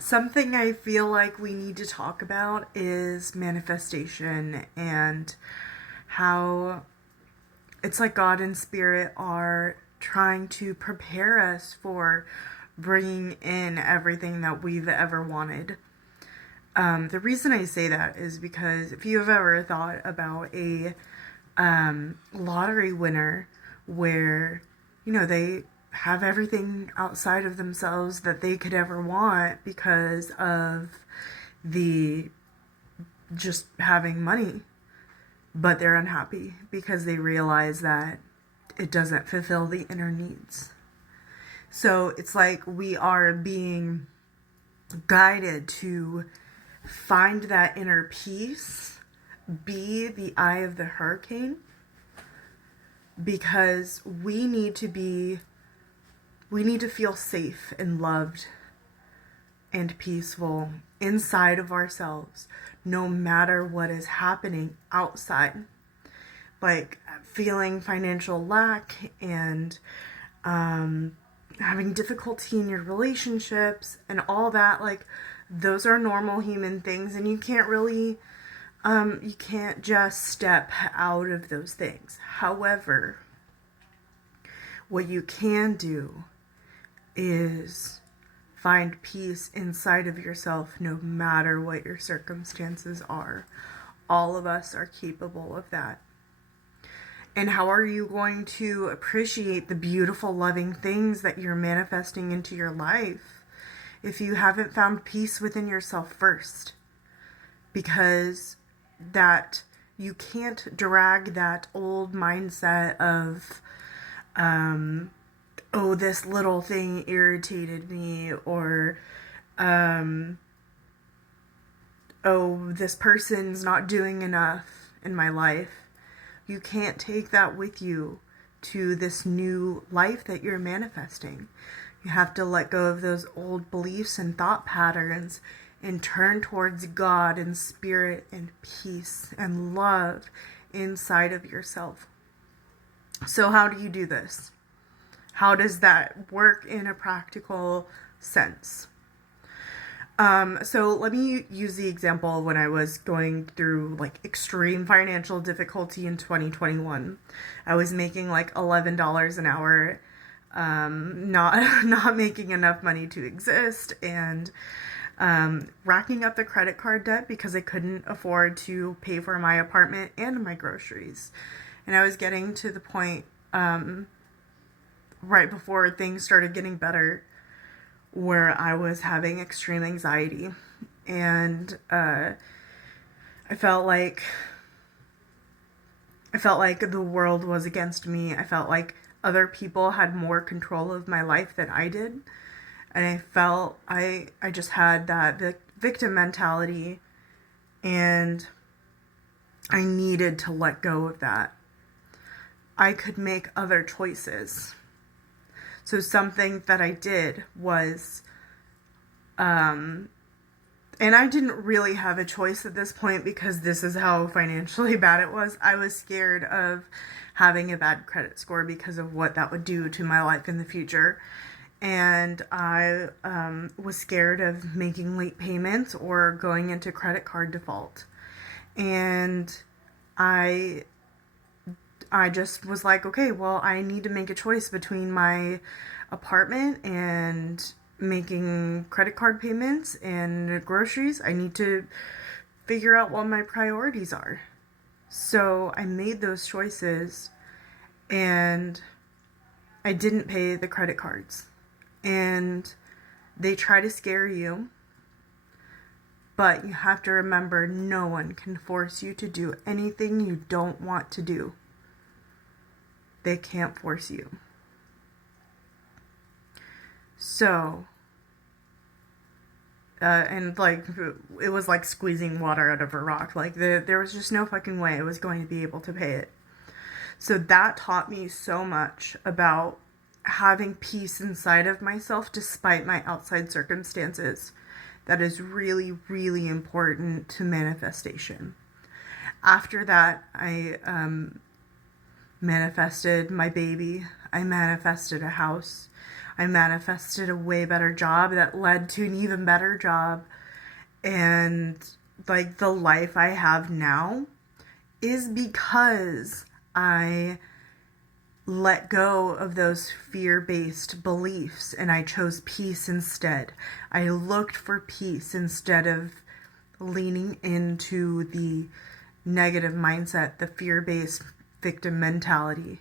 Something I feel like we need to talk about is manifestation and how it's like God and Spirit are trying to prepare us for bringing in everything that we've ever wanted. The reason I say that is because if you've ever thought about a lottery winner where, they have everything outside of themselves that they could ever want because of the just having money, but they're unhappy because they realize that it doesn't fulfill the inner needs. So it's like we are being guided to find that inner peace, be the eye of the hurricane, because we need to feel safe and loved and peaceful inside of ourselves, no matter what is happening outside. Like feeling financial lack and having difficulty in your relationships and all that, like those are normal human things, and you can't just step out of those things. However, what you can do is find peace inside of yourself no matter what your circumstances are. All of us are capable of that. And how are you going to appreciate the beautiful, loving things that you're manifesting into your life if you haven't found peace within yourself first? Because that you can't drag that old mindset of oh, this little thing irritated me, or oh, this person's not doing enough in my life. You can't take that with you to this new life that you're manifesting. You have to let go of those old beliefs and thought patterns and turn towards God and spirit and peace and love inside of yourself. So how do you do this? How does that work in a practical sense? So let me use the example of when I was going through like extreme financial difficulty in 2021. I was making like $11 an hour, not making enough money to exist, and racking up the credit card debt because I couldn't afford to pay for my apartment and my groceries. And I was getting to the point right before things started getting better where I was having extreme anxiety, and I felt like the world was against me. I felt like other people had more control of my life than I did, and I felt I just had that victim mentality, and I needed to let go of that. I could make other choices. So something that I did was, and I didn't really have a choice at this point because this is how financially bad it was. I was scared of having a bad credit score because of what that would do to my life in the future. And I was scared of making late payments or going into credit card default. And I just was like, okay, well, I need to make a choice between my apartment and making credit card payments and groceries. I need to figure out what my priorities are. So I made those choices, and I didn't pay the credit cards. And they try to scare you, but you have to remember no one can force you to do anything you don't want to do. They can't force you. So, and like, it was like squeezing water out of a rock. Like, there was just no fucking way I was going to be able to pay it. So that taught me so much about having peace inside of myself despite my outside circumstances. That is really, really important to manifestation. After that, I manifested my baby. I manifested a house. I manifested a way better job that led to an even better job. And like the life I have now is because I let go of those fear-based beliefs and I chose peace instead. I looked for peace instead of leaning into the negative mindset, the fear-based victim mentality.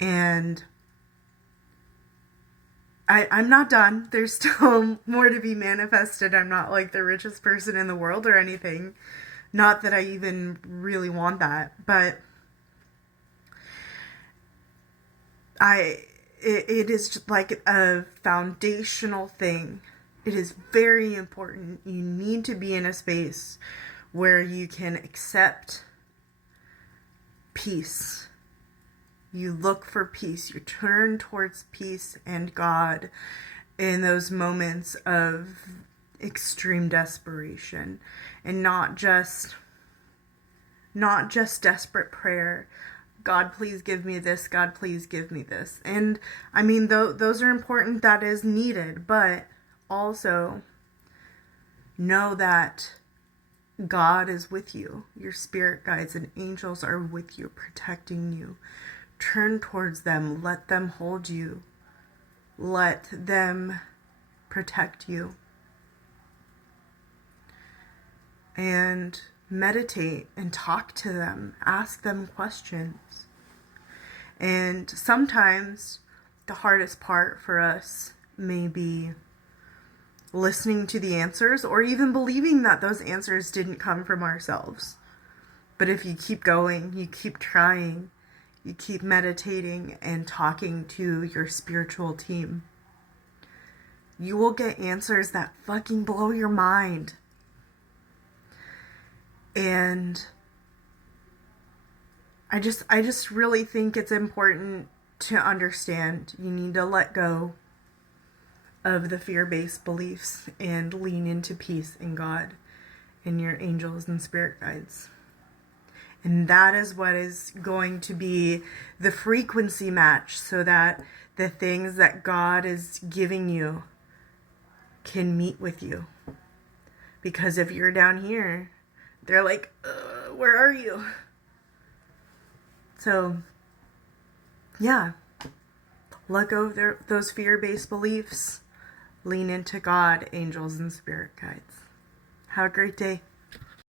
And I'm not done. There's still more to be manifested. I'm not like the richest person in the world or anything. Not that I even really want that, but it is just like a foundational thing. It is very important. You need to be in a space where you can accept peace. You look for peace. You turn towards peace and God in those moments of extreme desperation, and not just desperate prayer. God, please give me this. God, please give me this. And I mean, those are important. That is needed. But also know that God is with you. Your spirit guides and angels are with you, protecting you. Turn towards them. Let them hold you. Let them protect you. And meditate and talk to them. Ask them questions. And sometimes the hardest part for us may be listening to the answers, or even believing that those answers didn't come from ourselves. But if you keep going, you keep trying, you keep meditating and talking to your spiritual team, you will get answers that fucking blow your mind. And I just really think it's important to understand you need to let go of the fear-based beliefs and lean into peace in God and your angels and spirit guides. And that is what is going to be the frequency match, so that the things that God is giving you can meet with you. Because if you're down here, they're like, where are you? So, yeah, let go of those fear-based beliefs. Lean into God, angels, and spirit guides. Have a great day.